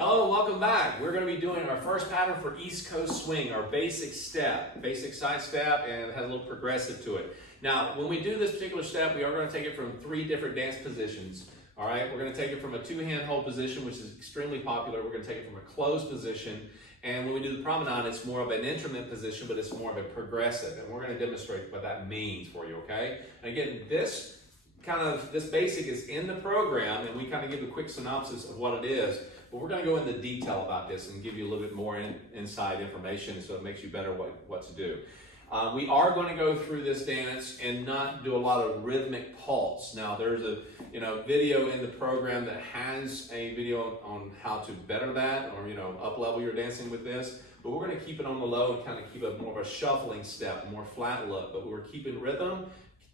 Hello, welcome back. We're going to be doing our first pattern for East Coast Swing, our basic step, basic side step, and it has a little progressive to it. Now, when we do this particular step, we are going to take it from 3 different dance positions. All right, we're going to take it from a 2-hand hold position, which is extremely popular. We're going to take it from a closed position. And when we do the promenade, it's more of an instrument position, but it's more of a progressive. And we're going to demonstrate what that means for you, okay? And again, this basic is in the program, and we kind of give a quick synopsis of what it is. But we're going to go into detail about this and give you a little bit more inside information so it makes you better what to do. We are going to go through this dance and not do a lot of rhythmic pulse. Now, there's a video in the program that has a video on how to better that or up level your dancing with this. But we're going to keep it on the low and kind of keep it more of a shuffling step, more flat look. But we're keeping rhythm,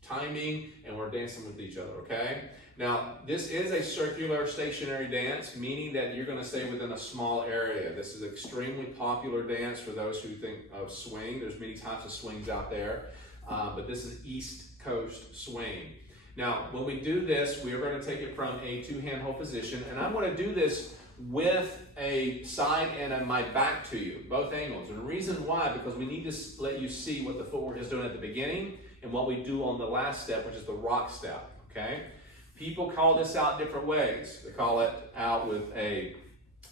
timing, and we're dancing with each other, okay? Now, this is a circular stationary dance, meaning that you're going to stay within a small area. This is an extremely popular dance for those who think of swing. There's many types of swings out there, but this is East Coast Swing. Now, when we do this, we are going to take it from a 2-hand hold position, and I'm going to do this with a side and my back to you, both angles. And the reason why, because we need to let you see what the footwork is doing at the beginning and what we do on the last step, which is the rock step, okay? People call this out different ways. They call it out with a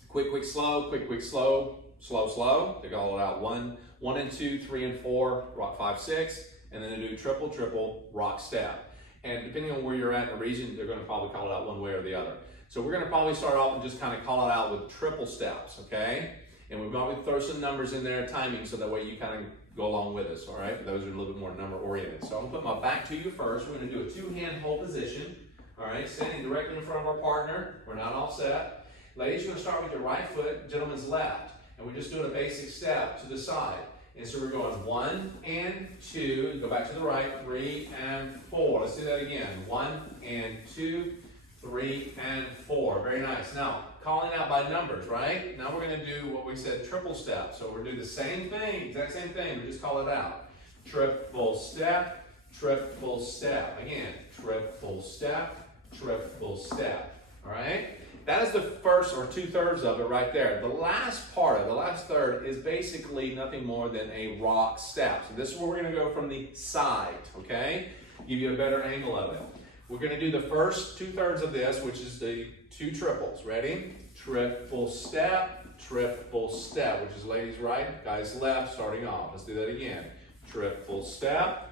quick, quick, slow, quick, quick, slow, slow, slow. They call it out 1, and 2, 3, and 4, rock 5, 6, and then they do triple, triple, rock step. And depending on where you're at in the region, they're going to probably call it out one way or the other. So we're going to probably start off and just kind of call it out with triple steps, okay? And we're going to throw some numbers in there, timing, so that way you kind of go along with us, all right? Those are a little bit more number oriented. So I'm going to put my back to you first. We're going to do a 2-hand hold position. All right, standing directly in front of our partner. We're not all set. Ladies, you're going to start with your right foot, gentleman's left. And we're just doing a basic step to the side. And so we're going 1 and 2. Go back to the right, 3 and 4. Let's do that again. 1 and 2, 3 and 4. Very nice. Now, calling out by numbers, right? Now we're going to do what we said, triple step. So we're doing the same thing, exact same thing. We just call it out. Triple step, triple step. Again, triple step, triple step, all right? That is the first or 2/3 of it right there. The last part of the last third is basically nothing more than a rock step. So this is where we're going to go from the side, okay? Give you a better angle of it. We're going to do the first 2/3 of this, which is the 2 triples. Ready? Triple step, which is ladies right, guys left, starting off. Let's do that again. Triple step,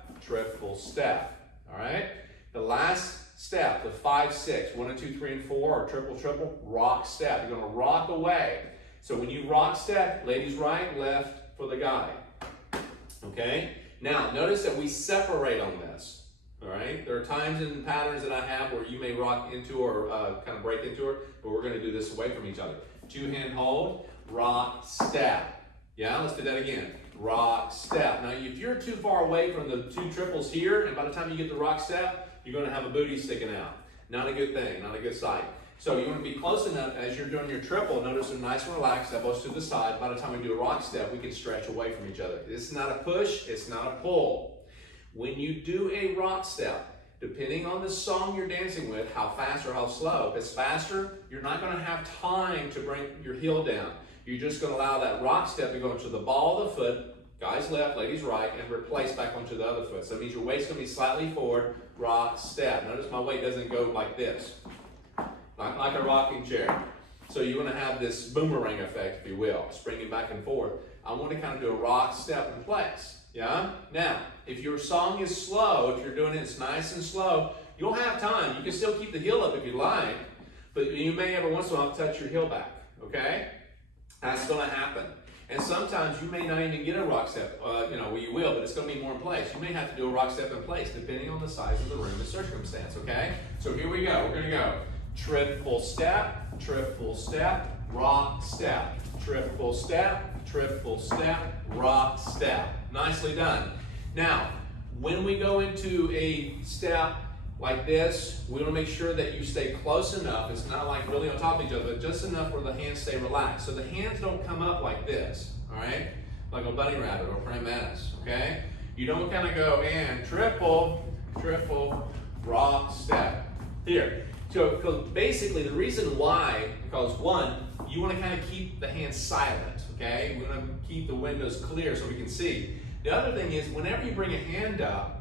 all right? The last step, the 5, 6, 1 and 2, 3 and 4, or triple, triple, rock step. You're gonna rock away. So when you rock step, ladies right, left for the guy, okay? Now, notice that we separate on this, all right? There are times in patterns that I have where you may rock into or kind of break into her, but we're gonna do this away from each other. 2-hand hold, rock, step. Yeah, let's do that again. Rock, step. Now, if you're too far away from the 2 triples here, and by the time you get the rock step, you're going to have a booty sticking out. Not a good thing, not a good sight. So you want to be close enough as you're doing your triple. Notice they're nice and relaxed, elbows to the side. By the time we do a rock step, we can stretch away from each other. It's not a push, it's not a pull. When you do a rock step, depending on the song you're dancing with, how fast or how slow, if it's faster, you're not going to have time to bring your heel down. You're just going to allow that rock step to go into the ball of the foot, guys left, ladies right, and replace back onto the other foot. So that means your weight's going to be slightly forward, rock, step. Notice my weight doesn't go like this, not like a rocking chair. So you're going to have this boomerang effect, if you will, springing back and forth. I want to kind of do a rock, step, in place. Yeah? Now, if your song is slow, if you're doing it, it's nice and slow, you'll have time. You can still keep the heel up if you like, but you may every once in a while touch your heel back, okay? That's going to happen. And sometimes you may not even get a rock step, well, you will, but it's going to be more in place. You may have to do a rock step in place, depending on the size of the room and circumstance, okay? So here we go. We're going to go triple step, rock step, triple step, rock step. Nicely done. Now, when we go into a step like this, we want to make sure that you stay close enough. It's not like really on top of each other, but just enough where the hands stay relaxed. So the hands don't come up like this, all right? Like a bunny rabbit or praying mantis, okay? You don't kind of go and triple, rock, step. Here. So basically the reason why, because one, you want to kind of keep the hands silent, okay? We want to keep the windows clear so we can see. The other thing is, whenever you bring a hand up,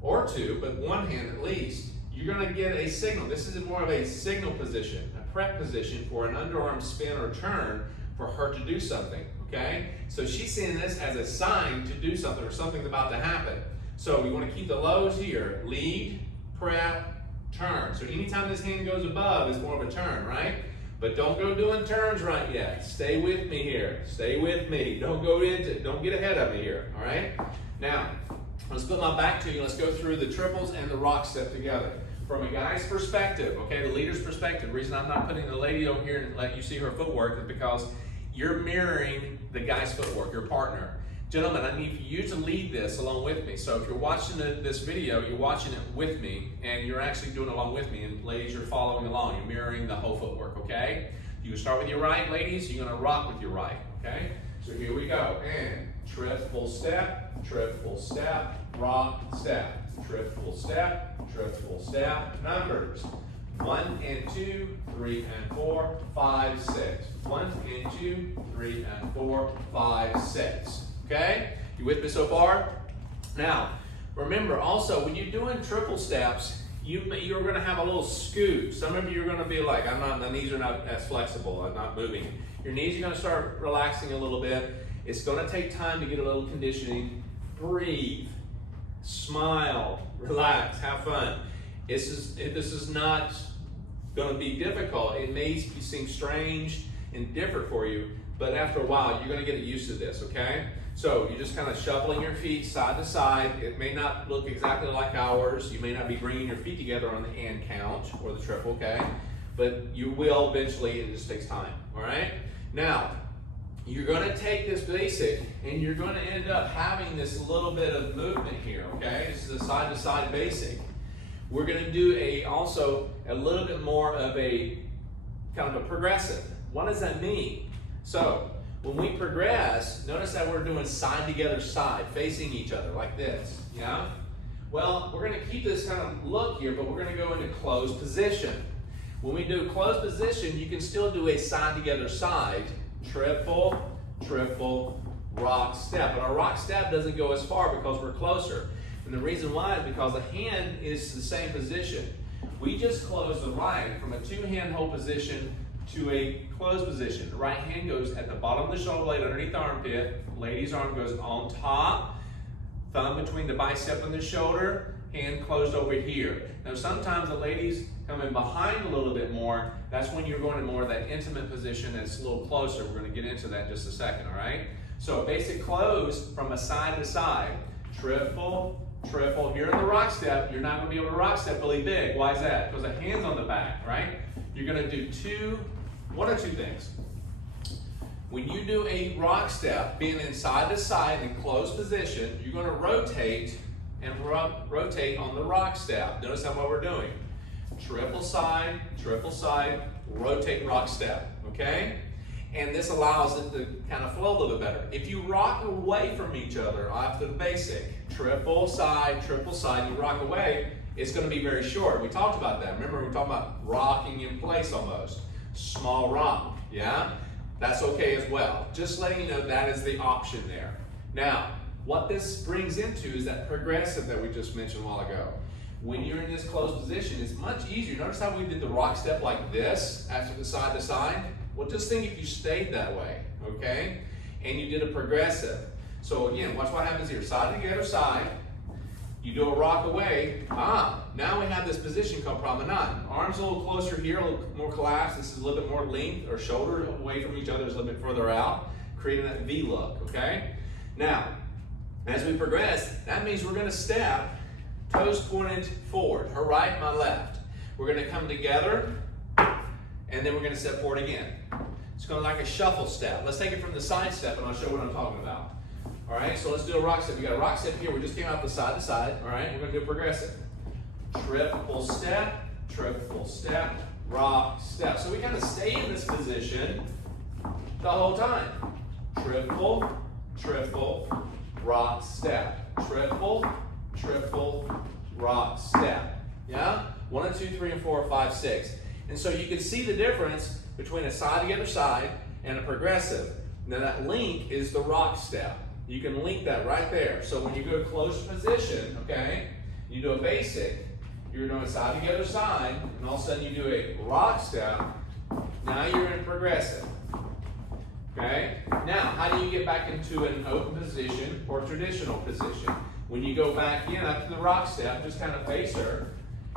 or two, but one hand at least, you're going to get a signal. This is more of a signal position, a prep position for an underarm spin or turn for her to do something, okay? So she's seeing this as a sign to do something or something's about to happen. So we want to keep the lows here. Lead, prep, turn. So anytime this hand goes above, it's more of a turn, right? But don't go doing turns right yet. Stay with me here. Stay with me. Don't get ahead of me here, all right? Now, let's put my back to you. Let's go through the triples and the rock step together. From a guy's perspective, okay, the leader's perspective, the reason I'm not putting the lady over here and let you see her footwork is because you're mirroring the guy's footwork, your partner. Gentlemen, I need for you to lead this along with me. So if you're watching this video, you're watching it with me, and you're actually doing it along with me, and ladies, you're following along. You're mirroring the whole footwork, okay? You can start with your right, ladies. You're gonna rock with your right, okay? So here we go. And trip, full step, rock, step. Trip, full step, numbers. 1 and 2, 3 and 4, 5, 6. 1 and 2, 3 and 4, 5, 6. Okay? You with me so far? Now, remember also, when you're doing triple steps, you're going to have a little scoot. Some of you are going to be like, my knees are not as flexible, I'm not moving. Your knees are going to start relaxing a little bit. It's going to take time to get a little conditioning. Breathe, smile, relax, have fun. This is not going to be difficult. It may seem strange and different for you, but after a while, you're going to get used to this, okay? So you're just kind of shuffling your feet side to side. It may not look exactly like ours. You may not be bringing your feet together on the and count or the triple, okay? But you will eventually. It just takes time, all right? Now, you're going to take this basic and you're going to end up having this little bit of movement here, okay? This is a side to side basic. We're going to do also a little bit more of a kind of a progressive. What does that mean? So when we progress, notice that we're doing side together side, facing each other like this, yeah? Well, we're going to keep this kind of look here, but we're going to go into closed position. When we do closed position, you can still do a side together side, triple, rock step. But our rock step doesn't go as far because we're closer. And the reason why is because the hand is the same position. We just close the right from a two-hand hold position to a closed position. The right hand goes at the bottom of the shoulder blade underneath the armpit. Lady's arm goes on top, thumb between the bicep and the shoulder, hand closed over here. Now sometimes the ladies come in behind a little bit more. That's when you're going to more of that intimate position that's a little closer. We're going to get into that in just a second, all right? So basic close from a side to side. Triple. If you're in the rock step, you're not going to be able to rock step really big. Why is that? Because the hand's on the back, right? You're going to do one or two things. When you do a rock step, being in side to side in closed position, you're going to rotate and rotate on the rock step. Notice how what we're doing. Triple side, rotate, rock step, okay? And this allows it to kind of flow a little bit better. If you rock away from each other after the basic, triple side, you rock away, it's going to be very short. We talked about that. Remember, we talked about rocking in place almost. Small rock, yeah? That's okay as well. Just letting you know that is the option there. Now, what this brings into is that progressive that we just mentioned a while ago. When you're in this closed position, it's much easier. Notice how we did the rock step like this after the side to side? Well, just think if you stayed that way, okay? And you did a progressive. So again, watch what happens here. Side together, side. You do a rock away. Now we have this position called promenade. Arms a little closer here, a little more collapsed. This is a little bit more length, or shoulder away from each other is a little bit further out, creating that V look, okay? Now, as we progress, that means we're gonna step, toes pointed forward, her right, my left. We're gonna come together, and then we're gonna step forward again. It's gonna like a shuffle step. Let's take it from the side step, and I'll show you what I'm talking about. All right, so let's do a rock step. We got a rock step here. We just came out the side to side. All right, we're gonna do a progressive. Triple step, rock step. So we kind of stay in this position the whole time. Triple, rock step. Triple, rock step. Yeah? 1 and 2, 3 and 4, 5, 6. And so you can see the difference between a side to the other side and a progressive. Now that link is the rock step. You can link that right there. So when you go to closed position, okay, you do a basic, you're doing a side to the other side, and all of a sudden you do a rock step. Now you're in progressive. Okay? Now, how do you get back into an open position or traditional position? When you go back in after the rock step, just kind of face her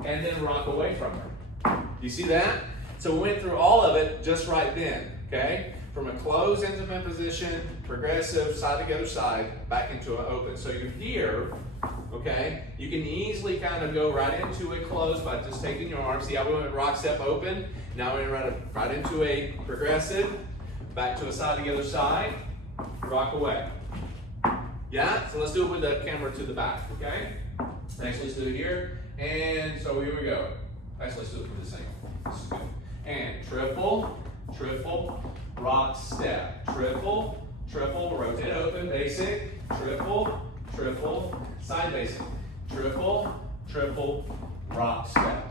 and then rock away from her. You see that? So we went through all of it just right then. Okay? From a closed intimate position, progressive, side to the other side, back into an open. So you're here, okay? You can easily kind of go right into a close by just taking your arm. See how we went rock step open? Now we're going to right into a progressive, back to a side to the other side, rock away. Yeah? So let's do it with the camera to the back, okay? Next, let's do it here. And so here we go. Actually, let's do it for the same. This is good. And triple, triple, rock step. Triple, triple, rotate open, basic, triple, triple, side basic. Triple, triple, rock step.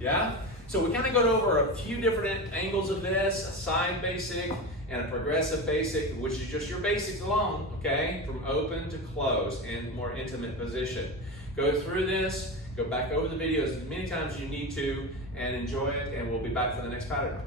Yeah? So we kind of got over a few different angles of this, a side basic and a progressive basic, which is just your basics alone, okay? From open to close in more intimate position. Go through this, go back over the videos as many times as you need to, and enjoy it, and we'll be back for the next pattern.